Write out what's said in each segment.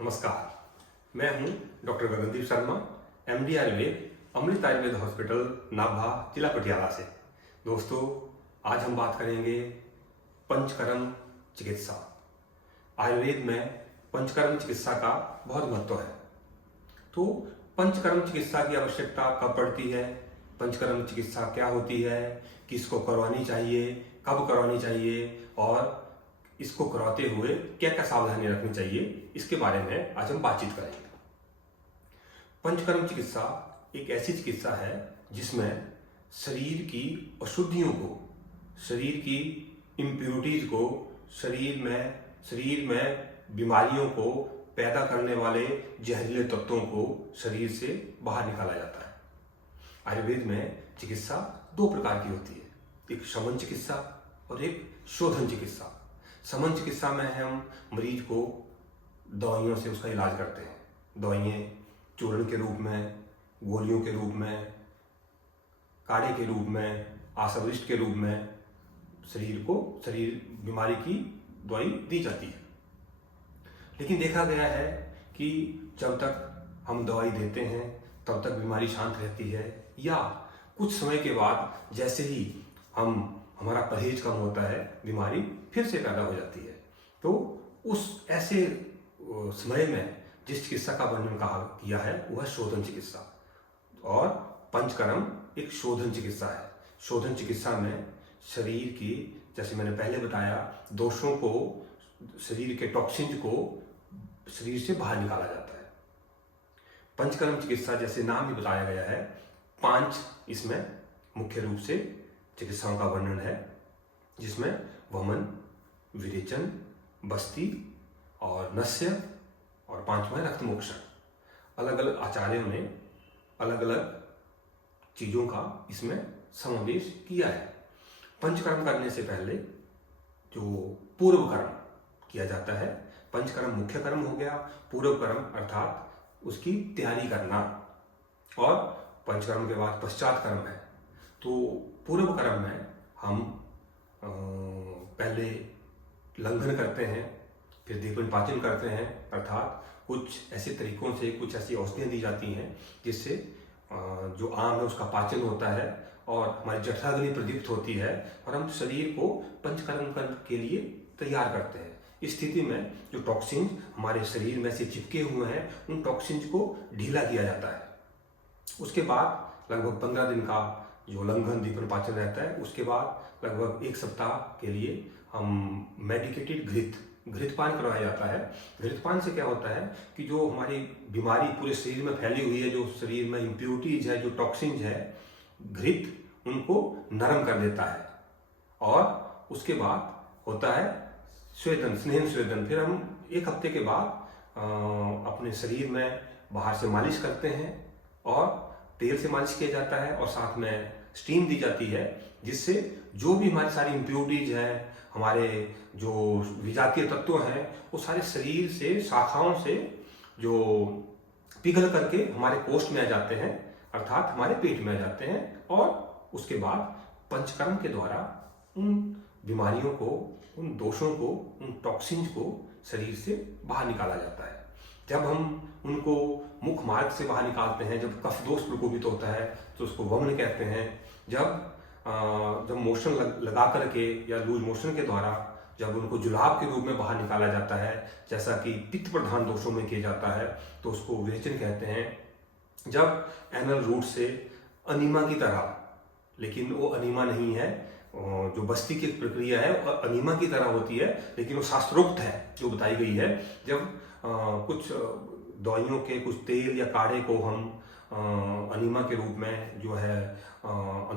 नमस्कार, मैं हूं डॉक्टर गगनदीप शर्मा, एमडी आयुर्वेद, अमृत आयुर्वेद हॉस्पिटल, नाभा, जिला पटियाला से। दोस्तों, आज हम बात करेंगे पंचकर्म चिकित्सा। आयुर्वेद में पंचकर्म चिकित्सा का बहुत महत्व है। तो पंचकर्म चिकित्सा की आवश्यकता कब पड़ती है, पंचकर्म चिकित्सा क्या होती है, किसको करवानी चाहिए, कब करवानी चाहिए और इसको कराते हुए क्या क्या सावधानी रखनी चाहिए, इसके बारे में आज हम बातचीत करेंगे। पंचकर्म चिकित्सा एक ऐसी चिकित्सा है जिसमें शरीर की अशुद्धियों को, शरीर की इम्प्योरिटीज को, शरीर में बीमारियों को पैदा करने वाले जहरीले तत्वों को शरीर से बाहर निकाला जाता है। आयुर्वेद में चिकित्सा दो प्रकार की होती है, एक शमन चिकित्सा और एक शोधन चिकित्सा। शमन चिकित्सा में हम मरीज को दवाइयों से उसका इलाज करते हैं। दवाइयाँ चूर्ण के रूप में, गोलियों के रूप में, काढ़े के रूप में, आसवरिष्ट के रूप में शरीर बीमारी की दवाई दी जाती है। लेकिन देखा गया है कि जब तक हम दवाई देते हैं तब तक बीमारी शांत रहती है, या कुछ समय के बाद जैसे ही हमारा परहेज कम होता है, बीमारी फिर से पैदा हो जाती है। तो उस ऐसे समय में जिस चिकित्सा का वर्णन किया है वह शोधन चिकित्सा, और पंचकर्म एक शोधन चिकित्सा है। शोधन चिकित्सा में शरीर की, जैसे मैंने पहले बताया, दोषों को, शरीर के टॉक्सिन्स को शरीर से बाहर निकाला जाता है। पंचकर्म चिकित्सा, जैसे नाम भी बताया गया है, 5 इसमें मुख्य रूप से चिकित्साओं का वर्णन है, जिसमें वमन, विरेचन, बस्ती और नस्य और 5वां रक्त मोक्षण। अलग अलग आचार्यों ने अलग अलग चीज़ों का इसमें समावेश किया है। पंचकर्म करने से पहले जो पूर्व कर्म किया जाता है, पंचकर्म मुख्य कर्म हो गया, पूर्व कर्म अर्थात उसकी तैयारी करना, और पंचकर्म के बाद पश्चात कर्म है। तो पूर्व कर्म में हम पहले लंघन करते हैं, फिर दीपन पाचन करते हैं, अर्थात कुछ ऐसे तरीकों से, कुछ ऐसी औषधियाँ दी जाती हैं जिससे जो आम है उसका पाचन होता है और हमारी जठराग्नि प्रदीप्त होती है, और हम शरीर को पंचकर्म के लिए तैयार करते हैं। इस स्थिति में जो टॉक्सिन्स हमारे शरीर में से चिपके हुए हैं, उन टॉक्सिन्स को ढीला किया जाता है। उसके बाद लगभग 15 दिन का जो लंघन दीपन पाचन रहता है, उसके बाद लगभग 1 सप्ताह के लिए हम मेडिकेटेड घृतपान करवाया जाता है। घृतपान से क्या होता है कि जो हमारी बीमारी पूरे शरीर में फैली हुई है, जो शरीर में इम्प्योरिटीज है, जो टॉक्सिन्स है, घृत उनको नरम कर देता है। और उसके बाद होता है स्वेदन, स्नेहन स्वेदन। फिर हम 1 हफ्ते के बाद अपने शरीर में बाहर से मालिश करते हैं, और तेल से मालिश किया जाता है, और साथ में स्टीम दी जाती है, जिससे जो भी हमारी सारी इम्प्योरिटीज हैं, हमारे जो विजातीय तत्व हैं, वो सारे शरीर से, शाखाओं से जो पिघल करके हमारे कोष्ठ में आ जाते हैं, अर्थात हमारे पेट में आ जाते हैं। और उसके बाद पंचकर्म के द्वारा उन बीमारियों को, उन दोषों को, उन टॉक्सिन्स को शरीर से बाहर निकाला जाता है। जब हम उनको मुख मार्ग से बाहर निकालते हैं, जब कफ दोष प्रकोपित होता है तो उसको वमन कहते हैं। जब मोशन लगा करके या लूज मोशन के द्वारा जब उनको जुलाब के रूप में बाहर निकाला जाता है, जैसा कि पित्त प्रधान दोषों में किया जाता है, तो उसको विरेचन कहते हैं। जब एनल रूट से अनीमा की तरह, लेकिन वो अनीमा नहीं है, जो बस्ती की प्रक्रिया है वो अनीमा की तरह होती है, लेकिन वो शास्त्रोक्त है जो बताई गई है। जब कुछ दवाइयों के कुछ तेल या काढ़े को हम अनीमा के रूप में जो है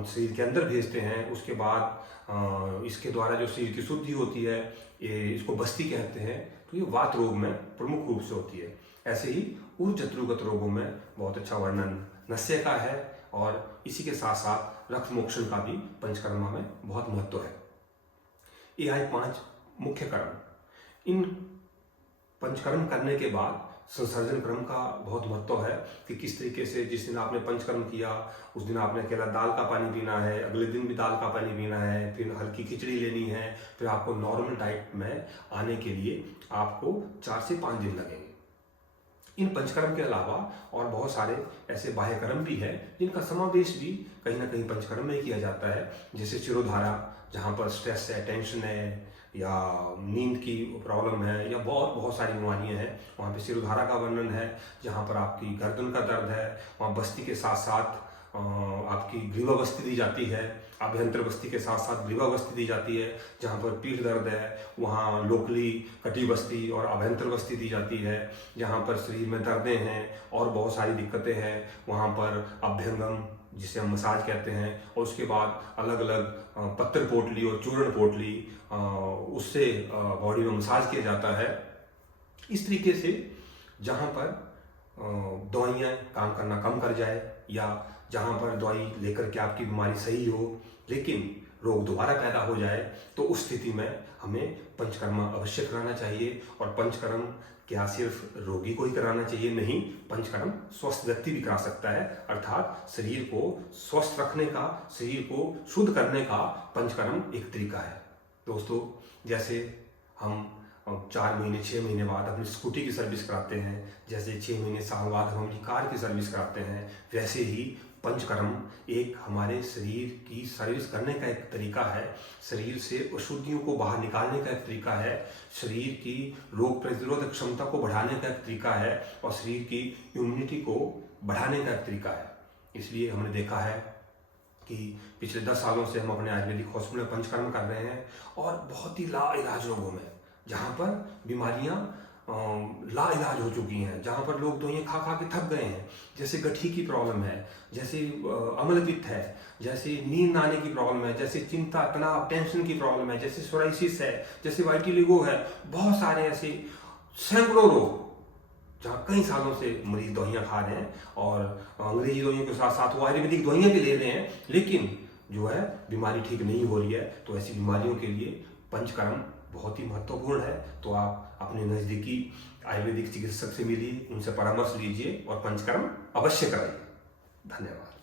शरीर के अंदर भेजते हैं, उसके बाद इसके द्वारा जो शरीर की शुद्धि होती है, इसको बस्ती कहते हैं। तो ये वात रोग में प्रमुख रूप से होती है। ऐसे ही ऊर्जत्रुगत रोगों में बहुत अच्छा वर्णन नस्य का है, और इसी के साथ साथ रक्त मोक्षण का भी पंचकर्मा में बहुत महत्व है। ये आए 5 मुख्य कर्म। इन पंचकर्म करने के बाद संसर्जन क्रम का बहुत महत्व है कि किस तरीके से, जिस दिन आपने पंचकर्म किया उस दिन आपने अकेला दाल का पानी पीना है, अगले दिन भी दाल का पानी पीना है, फिर हल्की खिचड़ी लेनी है, फिर आपको नॉर्मल डाइट में आने के लिए आपको 4 से 5 दिन लगेंगे। इन पंचकर्म के अलावा और बहुत सारे ऐसे बाह्य कर्म भी हैं जिनका समावेश भी कहीं ना कहीं पंचकर्म में किया जाता है, जैसे शिरोधारा, जहाँ पर स्ट्रेस है, टेंशन है, या नींद की प्रॉब्लम है, या बहुत बहुत सारी बीमारियां हैं, वहाँ पे शिरोधारा का वर्णन है। जहाँ पर आपकी गर्दन का दर्द है, वहाँ बस्ती के साथ साथ आपकी ग्रीवा बस्ती दी जाती है, आभ्यंतर बस्ती के साथ साथ ग्रीवा बस्ती दी जाती है। जहाँ पर पीठ दर्द है वहाँ लोकली, कटी बस्ती और आभ्यंतर बस्ती दी जाती है। जहाँ पर शरीर में दर्दें हैं और बहुत सारी दिक्कतें हैं वहाँ पर अभ्यंगम, जिसे हम मसाज कहते हैं, और उसके बाद अलग अलग पत्थर पोटली और चूर्ण पोटली, उससे बॉडी में मसाज किया जाता है। इस तरीके से जहाँ पर दवाइयाँ काम करना कम कर जाए, या जहाँ पर दवाई लेकर के आपकी बीमारी सही हो लेकिन रोग दोबारा पैदा हो जाए, तो उस स्थिति में हमें पंचकर्म अवश्य कराना चाहिए। और पंचकर्म क्या सिर्फ रोगी को ही कराना चाहिए? नहीं, पंचकर्म स्वस्थ व्यक्ति भी करा सकता है। अर्थात शरीर को स्वस्थ रखने का, शरीर को शुद्ध करने का पंचकर्म एक तरीका है। दोस्तों, जैसे हम 4 महीने 6 महीने बाद अपनी स्कूटी की सर्विस कराते हैं, जैसे 6 महीने साल बाद हम अपनी कार की सर्विस कराते हैं, वैसे ही पंचकर्म एक हमारे शरीर की सर्विस करने का एक तरीका है, शरीर से अशुद्धियों को बाहर निकालने का एक तरीका है, शरीर की रोग प्रतिरोधक क्षमता को बढ़ाने का एक तरीका है, और शरीर की इम्यूनिटी को बढ़ाने का एक तरीका है। इसलिए हमने देखा है कि पिछले 10 सालों से हम अपने आयुर्वेदिक हॉस्पिटल में पंचकर्म कर रहे हैं, और बहुत ही लाइलाज रोगों में, जहाँ पर बीमारियाँ लाइलाज हो चुकी हैं, जहाँ पर लोग दवाइयाँ खा खा के थक गए हैं, जैसे गठी की प्रॉब्लम है, जैसे अम्लपित्त है, जैसे नींद आने की प्रॉब्लम है, जैसे चिंता, तनाव, टेंशन की प्रॉब्लम है, जैसे सोराइसिस है, जैसे वाइटिलिगो है, बहुत सारे ऐसे सैकड़ों रोग जहाँ कई सालों से मरीज दवाइयाँ खा रहे हैं, और अंग्रेजी दवाइयों के साथ साथ वो आयुर्वेदिक दवाइयाँ भी ले रहे हैं, लेकिन जो है बीमारी ठीक नहीं हो रही है। तो ऐसी बीमारियों के लिए पंचकर्म बहुत ही महत्वपूर्ण है। तो आप अपने नज़दीकी आयुर्वेदिक चिकित्सक से मिलिए, उनसे परामर्श लीजिए और पंचकर्म अवश्य कराइए। धन्यवाद।